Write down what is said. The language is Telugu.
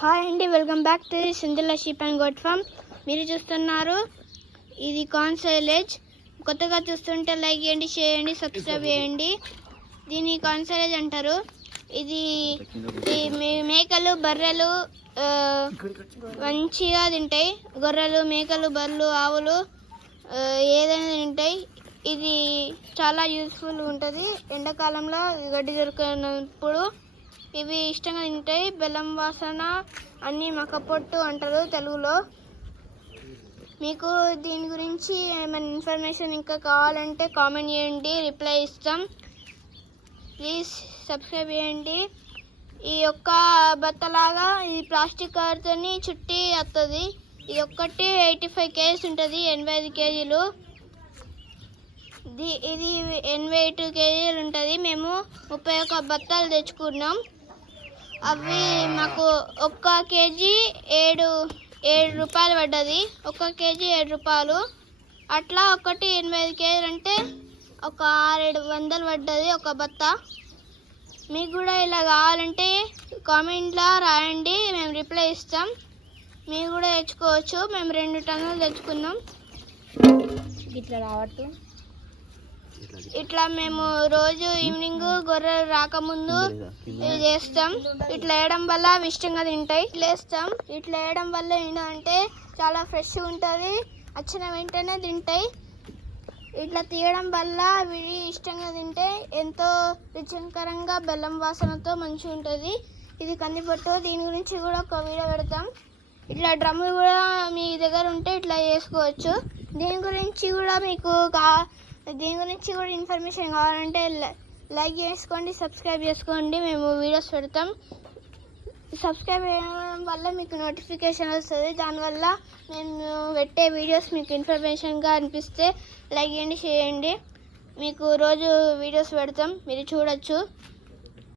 హాయ్ అండి, వెల్కమ్ బ్యాక్ టు సింధుల షీప్ అండ్ గోట్ ఫామ్. మీరు చూస్తున్నారు ఇది కార్న్ సైలేజ్. కొత్తగా చూస్తుంటే లైక్ చేయండి, షేర్ చేయండి, సబ్స్క్రైబ్ చేయండి. దీన్ని కార్న్ సైలేజ్ అంటారు. ఇది మేకలు బర్రెలు మంచిగా తింటాయి. గొర్రెలు, మేకలు, బర్రెలు, ఆవులు ఏదైనా తింటాయి. ఇది చాలా యూస్ఫుల్ ఉంటుంది. ఎండాకాలంలో గడ్డి దొరికినప్పుడు ఇవి ఇష్టంగా తింటాయి. బెల్లం వాసన అన్నీ మక్కపొట్టు అంటారు తెలుగులో. మీకు దీని గురించి ఏమైనా ఇన్ఫర్మేషన్ ఇంకా కావాలంటే కామెంట్ చేయండి, రిప్లై ఇస్తాం. ప్లీజ్ సబ్స్క్రైబ్ చేయండి. ఈ యొక్క బత్తలాగా ఇది ప్లాస్టిక్ కవర్తో చుట్టి వస్తుంది. ఇది ఒక్కటి 85 kgs ఉంటుంది, 85 kgలు. ఇది 82 kgలు ఉంటుంది. మేము 31 బత్తాలు తెచ్చుకున్నాం. అవి మాకు 1 kg 7 రూపాయలు పడ్డది. 1 kg 7 రూపాయలు. అట్లా ఒకటి 85 kg అంటే ఒక 600-700 పడ్డది ఒక బత్త. మీకు కూడా ఇలా కావాలంటే కామెంట్లో రాయండి, మేము రిప్లై ఇస్తాం. మీరు కూడా తెచ్చుకోవచ్చు. మేము 2 టన్నులు తెచ్చుకున్నాం. ఇట్లా రావట్టు ఇట్లా మేము రోజు ఈవినింగ్ గొర్రెలు రాకముందు ఇది చేస్తాం. ఇట్లా వేయడం వల్ల ఇష్టంగా తింటాయి. ఇట్లా వేయడం వల్ల ఏంటంటే చాలా ఫ్రెష్గా ఉంటుంది. వచ్చిన వెంటనే తింటాయి. ఇట్లా తీయడం వల్ల విడి ఇష్టంగా తింటే ఎంతో రుచికరంగా బెల్లం వాసనతో మంచిగా ఉంటుంది. ఇది కందిపట్టు. దీని గురించి కూడా ఒక వీడియో పెడతాం. ఇట్లా డ్రమ్ములు కూడా మీ దగ్గర ఉంటే ఇట్లా చేసుకోవచ్చు. దీని గురించి కూడా ఇన్ఫర్మేషన్ కావాలంటే లైక్ చేసుకోండి, సబ్స్క్రైబ్ చేసుకోండి. మేము వీడియోస్ పెడతాం. సబ్స్క్రైబ్ చేయడం వల్ల మీకు నోటిఫికేషన్ వస్తుంది. దానివల్ల మేము పెట్టే వీడియోస్ మీకు ఇన్ఫర్మేషన్గా అనిపిస్తే లైక్ చేయండి, షేర్ చేయండి. మీకు రోజు వీడియోస్ పెడతాం, మీరు చూడొచ్చు.